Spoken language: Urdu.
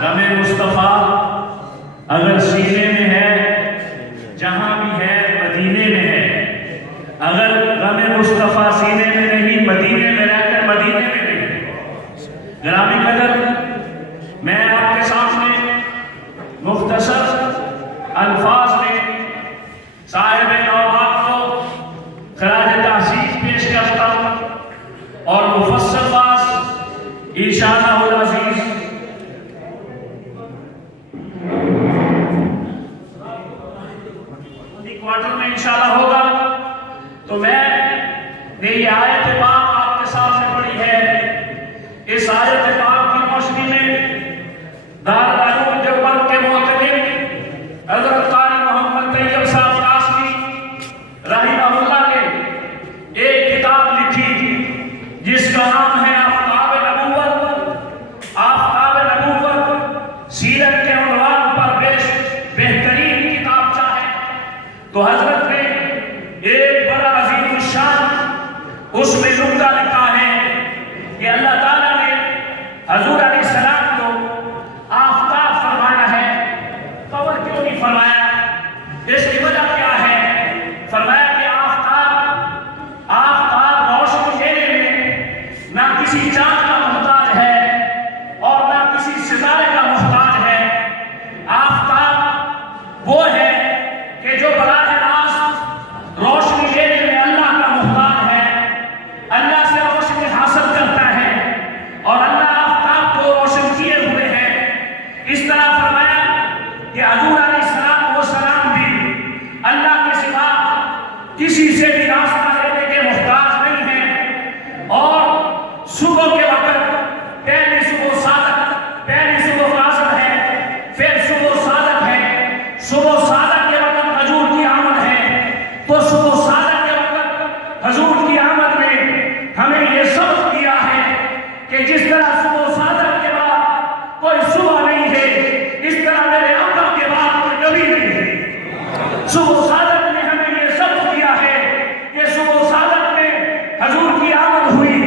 غم مصطفیٰ اگر سینے میں ہے جہاں بھی ہے مدینے میں ہے، اگر غم مصطفیٰ سینے میں نہیں مدینے میں رہ کر مدینے میں نہیں۔ گرامی قدر، میں آپ کے سامنے مختصر الفاظ میں صاحب نوبات کو خراج تحسین پیش کرتا ہوں اور مفصل باز انشاءاللہ العزیز کوارٹر میں انشاءاللہ ہوگا۔ تو میں نے یہ آیت پاک آپ کے سامنے پڑھی ہے۔ اس آیت پاک کی روشنی میں دارالعلوم دیوبند کے محترم حضرت قاری محمد طیب صاحب قاسمی رحمہ اللہ نے ایک کتاب لکھی جس کا نام ہے آفتاب نبوت۔ آفتاب نبوت سیرت کے عنوان پر بہترین کتابچہ ہے۔ تو حضرت نے ایک بڑا عظیم الشان اس میں نکتہ لکھا ہے کہ اللہ تعالیٰ نے حضور علیہ السلام کو آفتاب فرمایا ہے، قمر کیوں نہیں فرمایا؟ اس کی وجہ کیا ہے؟ فرمایا کہ آفتاب روشنی دینے میں نہ کسی چاند کا محتاج ہے اور نہ کسی ستارے کا محتاج ہے۔ آفتاب وہ ہے کہ جو براہ راست روشنی دینے میں اللہ کا محتاج ہے، اللہ سے روشنی حاصل کرتا ہے اور اللہ آفتاب کو روشن کیے ہوئے ہے۔ اس طرح فرمایا کہ حضور علیہ السلام بھی اللہ کے سوا کسی سے بھی راستہ لینے کے محتاج نہیں ہیں، اور صبح کے وقت پہلی صبح صادق، پہلی صبح قاصد ہے، پھر صبح صادق ہے۔ صبح صادق کے وقت حضور کی آمد ہے، تو صبح صادق کے وقت حضور کی آمد نے ہمیں یہ سبق دیا ہے کہ جس طرح صبح صادق کے بعد کوئی صبح نہیں ہے، اس طرح میرے آقا کے بعد کوئی نبی نہیں ہے۔ صبح صادق نے ہمیں یہ سبق دیا ہے کہ صبح صادق میں حضور کی آمد ہوئی